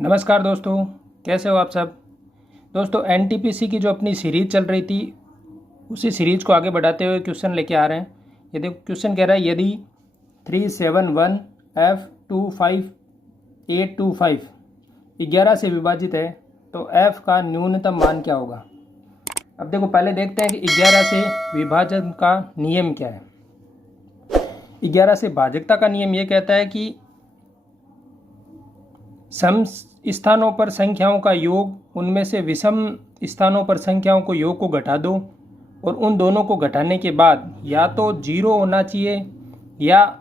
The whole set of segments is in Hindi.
नमस्कार दोस्तों, कैसे हो आप सब। दोस्तों एनटीपीसी की जो अपनी सीरीज चल रही थी उसी सीरीज को आगे बढ़ाते हुए क्वेश्चन लेके आ रहे हैं। ये देखो क्वेश्चन कह रहा है यदि 371F25825 11 से विभाजित है तो F का न्यूनतम मान क्या होगा। अब देखो पहले देखते हैं कि 11 से विभाजन का नियम क्या है। 11 से भाजकता का नियम ये कहता है कि सम स्थानों पर संख्याओं का योग उनमें से विषम स्थानों पर संख्याओं को योग को घटा दो और उन दोनों को घटाने के बाद या तो 0 होना चाहिए या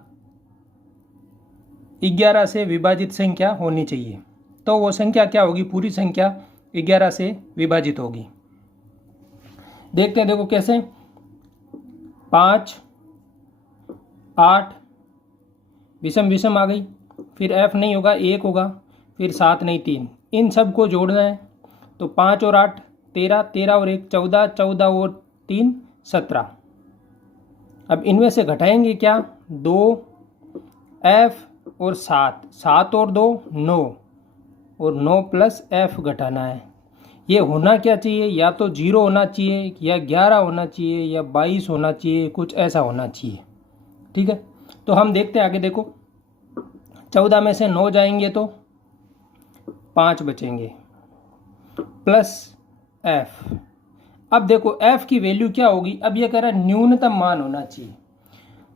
11 से विभाजित संख्या होनी चाहिए। तो वो संख्या क्या होगी, पूरी संख्या 11 से विभाजित होगी। देखते हैं, देखो कैसे। 5 8 विषम विषम आ गई, फिर F नहीं होगा 1 होगा, फिर 7 नहीं 3, इन सब को जोड़ना है। तो 5 और 8 13, 13 और 1 14, 14 और 3 17। अब इनमें से घटाएंगे क्या, 2 F और 7, 7 और 2 9 और 9 प्लस F घटाना है। ये होना क्या चाहिए, या तो 0 होना चाहिए या 11 होना चाहिए या 22 होना चाहिए, कुछ ऐसा होना चाहिए। ठीक है, तो हम देखते हैं आगे। देखो 14 में से 9 जाएंगे तो 5 बचेंगे प्लस F। अब देखो F की वैल्यू क्या होगी। अब ये कह रहा है न्यूनतम मान होना चाहिए,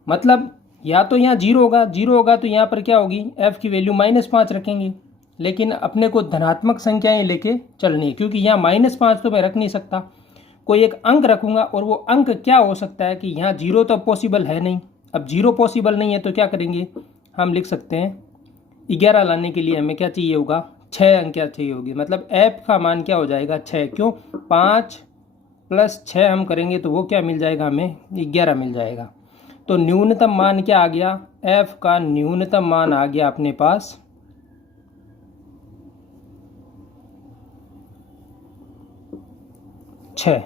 मतलब या तो यहाँ 0 होगा, 0 होगा तो यहाँ पर क्या होगी, F की वैल्यू -5 रखेंगे। लेकिन अपने को धनात्मक संख्याएं लेके चलनी है, क्योंकि यहाँ -5 तो मैं रख नहीं सकता, कोई एक अंक रखूँगा। और वो अंक क्या हो सकता है कि यहाँ 0 तो पॉसिबल है नहीं। अब 0 पॉसिबल नहीं है तो क्या करेंगे, हम लिख सकते हैं 11 लाने के लिए हमें क्या चाहिए होगा, 6 अंक क्या चाहिए होगी। मतलब F का मान क्या हो जाएगा, 6। क्यों, 5 + 6 हम करेंगे तो वो क्या मिल जाएगा, हमें 11 मिल जाएगा। तो न्यूनतम मान क्या आ गया, F का न्यूनतम मान आ गया अपने पास 6।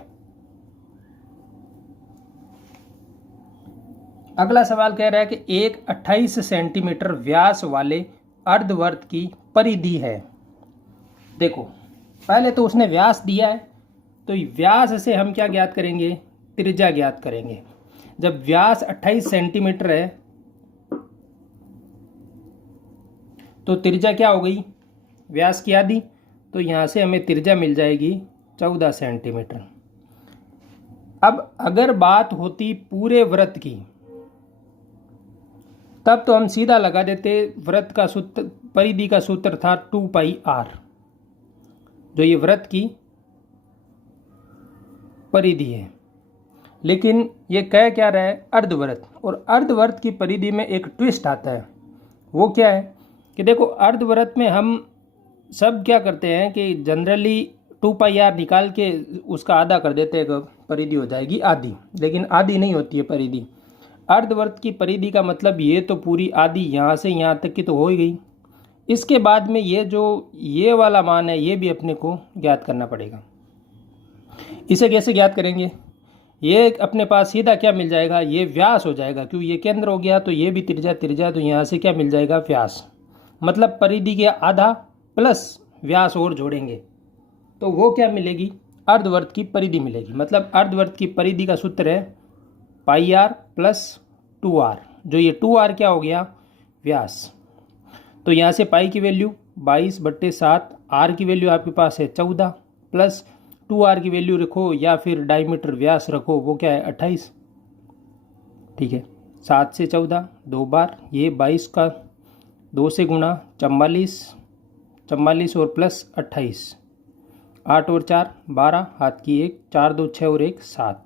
अगला सवाल कह रहा है कि एक 28 सेंटीमीटर व्यास वाले अर्धवृत्त की परिधि है। देखो पहले तो उसने व्यास दिया है, तो व्यास से हम क्या ज्ञात करेंगे, त्रिज्या ज्ञात करेंगे। जब व्यास 28 सेंटीमीटर है तो त्रिज्या क्या हो गई, व्यास की आधी, तो यहाँ से हमें त्रिज्या मिल जाएगी 14 सेंटीमीटर। अब अगर बात होती पूरे वृत्त की तब तो हम सीधा लगा देते, वृत्त का सूत्र, परिधि का सूत्र था 2πr, जो ये वृत्त की परिधि है। लेकिन ये कह क्या रहा है, अर्धवृत्त। और अर्धवृत्त की परिधि में एक ट्विस्ट आता है, वो क्या है कि देखो अर्धवृत्त में हम सब क्या करते हैं कि जनरली 2πr निकाल के उसका आधा कर देते हैं, परिधि हो जाएगी आधी। लेकिन आधी नहीं होती है परिधि। अर्धवृत्त की परिधि का मतलब ये तो पूरी आधी, यहाँ से यहाँ तक की तो हो ही गई। इसके बाद में ये जो ये वाला मान है ये भी अपने को ज्ञात करना पड़ेगा। इसे कैसे ज्ञात करेंगे, ये अपने पास सीधा क्या मिल जाएगा, ये व्यास हो जाएगा। क्योंकि ये केंद्र हो गया तो ये भी त्रिज्या, त्रिज्या तो यहाँ से क्या मिल जाएगा, व्यास। मतलब परिधि के आधा प्लस व्यास और जोड़ेंगे तो वो क्या मिलेगी, अर्धवृत्त की परिधि मिलेगी। मतलब अर्धवृत्त की परिधि का सूत्र है πr + 2r, जो ये 2r क्या हो गया, व्यास। तो यहाँ से पाई की वैल्यू 22/7, r की वैल्यू आपके पास है 14 प्लस 2r की वैल्यू रखो या फिर डायमीटर व्यास रखो, वो क्या है 28। ठीक है, 7 से 14 2 बार, ये 22 का 2 से गुणा 44, 44 और प्लस 28, 8 और 4 12, हाथ की 1, 4 2 6 और 1 7।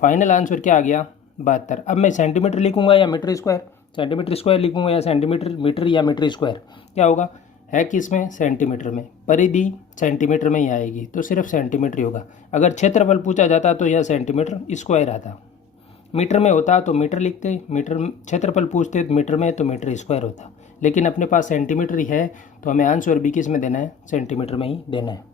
फाइनल आंसर क्या आ गया, 72। अब मैं सेंटीमीटर लिखूंगा या मीटर स्क्वायर, सेंटीमीटर स्क्वायर लिखूंगा या सेंटीमीटर मीटर या मीटर स्क्वायर, क्या होगा, है किस में, सेंटीमीटर में। परिधि सेंटीमीटर में ही आएगी तो सिर्फ सेंटीमीटर ही होगा। अगर क्षेत्रफल पूछा जाता तो यह सेंटीमीटर स्क्वायर आता, मीटर में होता तो मीटर लिखते, मीटर क्षेत्रफल पूछते मीटर में तो मीटर स्क्वायर होता। लेकिन अपने पास सेंटीमीटर ही है तो हमें आंसर भी किस में देना है, सेंटीमीटर में ही देना है।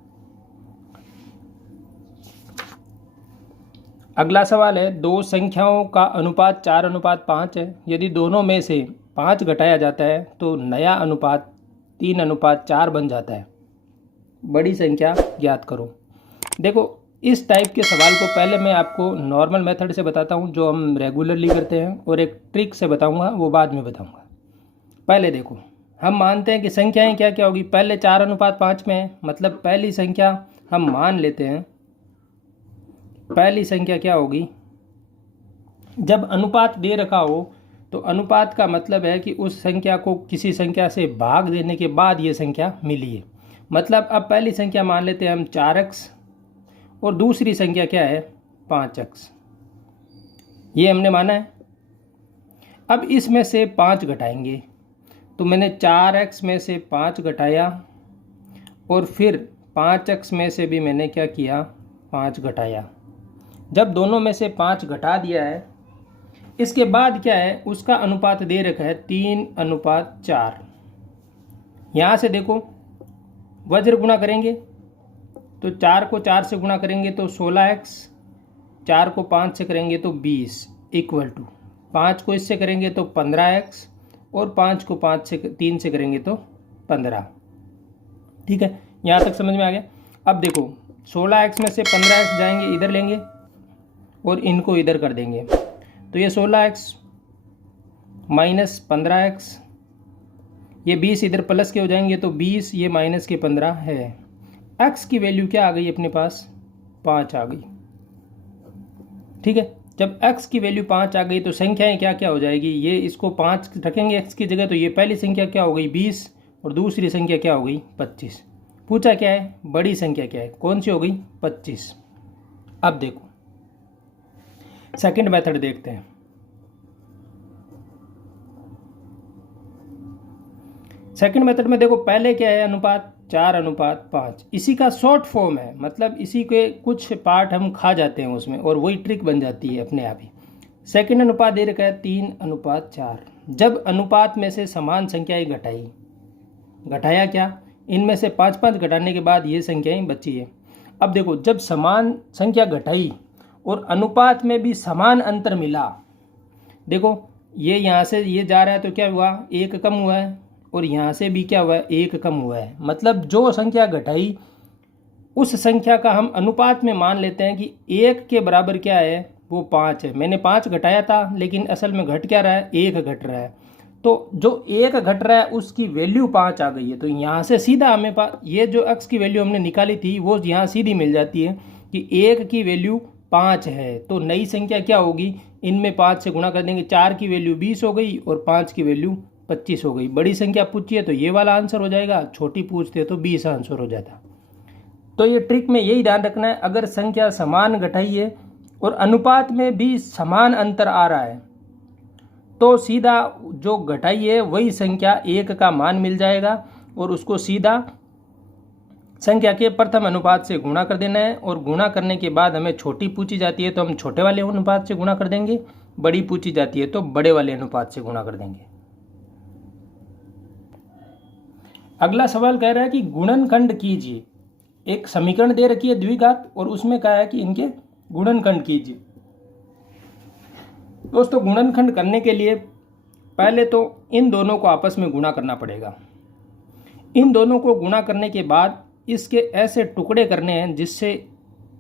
अगला सवाल है, दो संख्याओं का अनुपात 4:5 है। यदि दोनों में से 5 घटाया जाता है तो नया अनुपात 3:4 बन जाता है। बड़ी संख्या ज्ञात करो। देखो इस टाइप के सवाल को पहले मैं आपको नॉर्मल मेथड से बताता हूँ जो हम रेगुलरली करते हैं, और एक ट्रिक से बताऊँगा, वो बाद में बताऊँगा। पहले देखो, हम मानते हैं कि संख्याएं क्या क्या होगी। पहले 4:5 में है, मतलब पहली संख्या हम मान लेते हैं। पहली संख्या क्या होगी, जब अनुपात दे रखा हो तो अनुपात का मतलब है कि उस संख्या को किसी संख्या से भाग देने के बाद ये संख्या मिली है। मतलब अब पहली संख्या मान लेते हैं हम 4x, और दूसरी संख्या क्या है 5x, ये हमने माना है। अब इसमें से 5 घटाएंगे, तो मैंने 4x में से 5 घटाया, और फिर 5x में से भी मैंने क्या किया 5 घटाया। जब दोनों में से 5 घटा दिया है, इसके बाद क्या है, उसका अनुपात दे रखा है 3:4। यहाँ से देखो वज्र गुणा करेंगे तो 4 को 4 से गुणा करेंगे तो 16x, 4 को 5 से करेंगे तो 20 इक्वल टू 5 को इससे करेंगे तो 15x, और 5 को 3 से करेंगे तो 15। ठीक है, यहाँ तक समझ में आ गया। अब देखो 16x में से 15x जाएंगे इधर लेंगे, और इनको इधर कर देंगे, तो ये 16x माइनस 15x, ये 20 इधर प्लस के हो जाएंगे तो 20, ये माइनस के 15 है। x की वैल्यू क्या आ गई अपने पास 5 आ गई। ठीक है, जब x की वैल्यू 5 आ गई तो संख्याएं क्या क्या हो जाएगी, ये इसको 5 रखेंगे x की जगह, तो ये पहली संख्या क्या हो गई 20, और दूसरी संख्या क्या हो गई 25। पूछा क्या है, बड़ी संख्या क्या है, कौन सी हो गई 25। अब देखो सेकंड मेथड देखते हैं। सेकंड मेथड में देखो पहले क्या है अनुपात 4:5, इसी का शॉर्ट फॉर्म है, मतलब इसी के कुछ पार्ट हम खा जाते हैं उसमें, और वही ट्रिक बन जाती है अपने आप ही। सेकंड अनुपात दे रखा है 3:4। जब अनुपात में से समान संख्याएं घटाया क्या, इनमें से 5-5 घटाने के बाद ये संख्याएं बची है। अब देखो जब समान संख्या घटाई और अनुपात में भी समान अंतर मिला, देखो ये यहाँ से ये जा रहा है तो क्या हुआ 1 कम हुआ है, और यहाँ से भी क्या हुआ है 1 कम हुआ है। मतलब जो संख्या घटाई उस संख्या का हम अनुपात में मान लेते हैं कि 1 के बराबर क्या है वो 5 है। मैंने 5 घटाया था, लेकिन असल में घट क्या रहा है 1 घट रहा है, तो जो 1 घट रहा है उसकी वैल्यू 5 आ गई है। तो यहाँ से सीधा हमें ये जो x की वैल्यू हमने निकाली थी वो यहाँ सीधी मिल जाती है कि 1 की वैल्यू 5 है। तो नई संख्या क्या होगी, इनमें 5 से गुणा कर देंगे, 4 की वैल्यू 20 हो गई और 5 की वैल्यू 25 हो गई। बड़ी संख्या पूछी है तो ये वाला आंसर हो जाएगा, छोटी पूछते तो 20 आंसर हो जाता। तो ये ट्रिक में यही ध्यान रखना है, अगर संख्या समान घटाई है और अनुपात में भी समान अंतर आ रहा है तो सीधा जो घटाई है वही संख्या 1 का मान मिल जाएगा, और उसको सीधा संख्या के प्रथम अनुपात से गुणा कर देना है, और गुणा करने के बाद हमें छोटी पूछी जाती है तो हम छोटे वाले अनुपात से गुणा कर देंगे, बड़ी पूछी जाती है तो बड़े वाले अनुपात से गुणा कर देंगे। अगला सवाल कह रहा है कि गुणनखंड कीजिए। एक समीकरण दे रखी है द्विघात, और उसमें कहा है कि इनके गुणनखंड कीजिए। दोस्तों गुणनखंड करने के लिए पहले तो इन दोनों को आपस में गुणा करना पड़ेगा। इन दोनों को गुणा करने के बाद इसके ऐसे टुकड़े करने हैं जिससे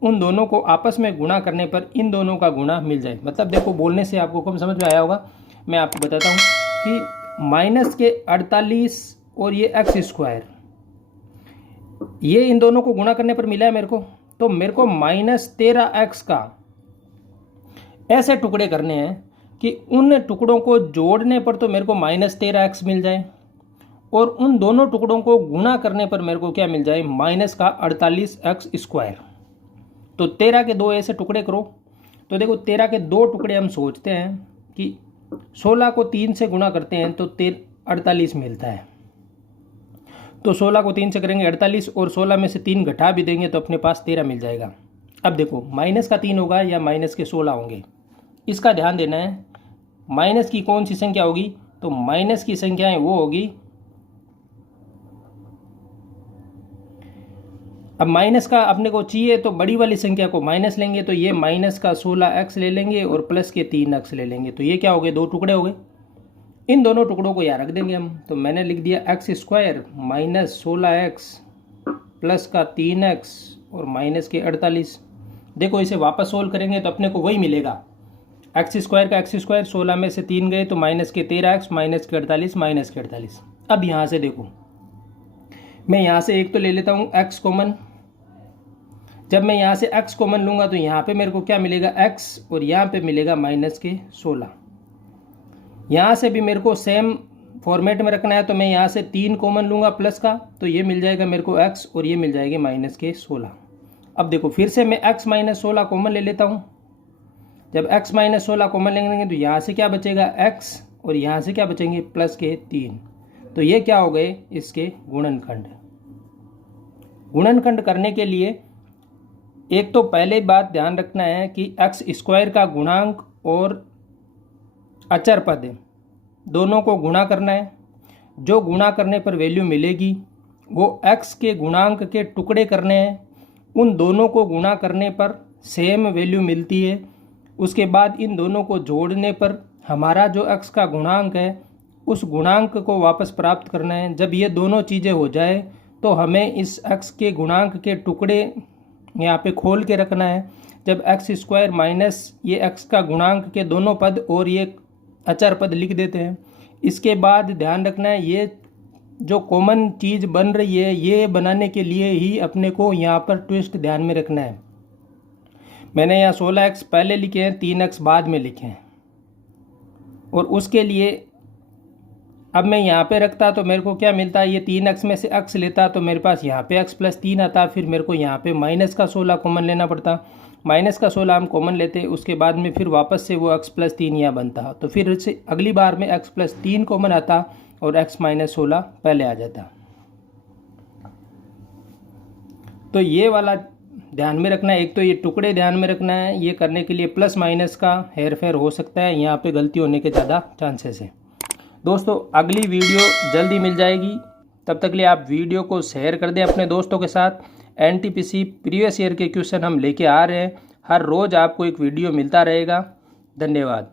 उन दोनों को आपस में गुणा करने पर इन दोनों का गुणा मिल जाए। मतलब देखो बोलने से आपको कम समझ में आया होगा, मैं आपको बताता हूँ कि माइनस के 48 और ये x², ये इन दोनों को गुणा करने पर मिला है मेरे को, तो मेरे को -13x का ऐसे टुकड़े करने हैं कि उन टुकड़ों को जोड़ने पर तो मेरे को -13x मिल जाए, और उन दोनों टुकड़ों को गुणा करने पर मेरे को क्या मिल जाए -48x²। तो 13 के 2 ऐसे टुकड़े करो, तो देखो 13 के 2 टुकड़े हम सोचते हैं कि 16 को 3 से गुणा करते हैं तो 48 मिलता है। तो 16 को 3 से करेंगे 48, और 16 में से 3 घटा भी देंगे तो अपने पास 13 मिल जाएगा। अब देखो माइनस का 3 होगा या माइनस के 16 होंगे, इसका ध्यान देना है। माइनस की कौन सी संख्या होगी, तो माइनस की संख्याएं वो होगी, अब माइनस का अपने को चाहिए तो बड़ी वाली संख्या को माइनस लेंगे, तो ये माइनस का 16x ले लेंगे और प्लस के 3x ले लेंगे, तो ये क्या हो गए 2 टुकड़े हो गए। इन दोनों टुकड़ों को यहाँ रख देंगे हम। तो मैंने लिख दिया x square minus 16x plus का 3x और माइनस के 48। देखो इसे वापस सोल्व करेंगे तो अपने को वही मिलेगा, एक्स स्क्वायर का एक्स स्क्वायर, 16 में से 3 गए तो माइनस के 13x माइनस के 48 माइनस के 48। अब यहाँ से देखो मैं यहाँ से एक तो ले लेता हूँ x कॉमन। जब मैं यहाँ से x कॉमन लूँगा तो यहाँ पे मेरे को क्या मिलेगा x, और यहाँ पे मिलेगा माइनस के 16। यहाँ से भी मेरे को सेम फॉर्मेट में रखना है, तो मैं यहाँ से 3 कॉमन लूँगा प्लस का, तो ये मिल जाएगा मेरे को x और ये मिल जाएगी माइनस के 16। अब देखो फिर से मैं x माइनस 16 कॉमन ले लेता हूँ। जब x माइनस 16 कॉमन लेंगे तो यहाँ से क्या बचेगा x और यहाँ से क्या बचेंगे प्लस के 3। तो ये क्या हो गए इसके गुणनखंड। गुणनखंड करने के लिए एक तो पहले बात ध्यान रखना है कि एक्स स्क्वायर का गुणांक और अचर पद दोनों को गुणा करना है। जो गुणा करने पर वैल्यू मिलेगी वो x के गुणांक के टुकड़े करने हैं, उन दोनों को गुणा करने पर सेम वैल्यू मिलती है। उसके बाद इन दोनों को जोड़ने पर हमारा जो x का गुणांक है उस गुणांक को वापस प्राप्त करना है। जब ये दोनों चीज़ें हो जाए तो हमें इस x के गुणांक के टुकड़े यहाँ पे खोल के रखना है। जब एक्स स्क्वायर माइनस ये x का गुणांक के दोनों पद और ये अचर पद लिख देते हैं। इसके बाद ध्यान रखना है ये जो कॉमन चीज़ बन रही है ये बनाने के लिए ही अपने को यहाँ पर ट्विस्ट ध्यान में रखना है। मैंने यहाँ 16x पहले लिखे हैं, 3x बाद में लिखे हैं, और उसके लिए अब मैं यहाँ पे रखता तो मेरे को क्या मिलता है, ये 3x में से x लेता तो मेरे पास यहाँ पे x प्लस 3 आता। फिर मेरे को यहाँ पे माइनस का 16 कॉमन लेना पड़ता। माइनस का 16 हम कॉमन लेते, उसके बाद में फिर वापस से वो x प्लस 3 यहाँ बनता। तो फिर से अगली बार में x प्लस 3 कॉमन आता और x माइनस 16 पहले आ जाता। तो ये वाला ध्यान में रखना है। एक तो ये टुकड़े ध्यान में रखना है, ये करने के लिए प्लस माइनस का हेर फेर हो सकता है, यहाँ पे गलती होने के ज़्यादा चांसेस है। दोस्तों अगली वीडियो जल्दी मिल जाएगी, तब तक के लिए आप वीडियो को शेयर कर दें अपने दोस्तों के साथ। एनटीपीसी प्रीवियस ईयर के क्वेश्चन हम लेके आ रहे हैं, हर रोज़ आपको एक वीडियो मिलता रहेगा। धन्यवाद।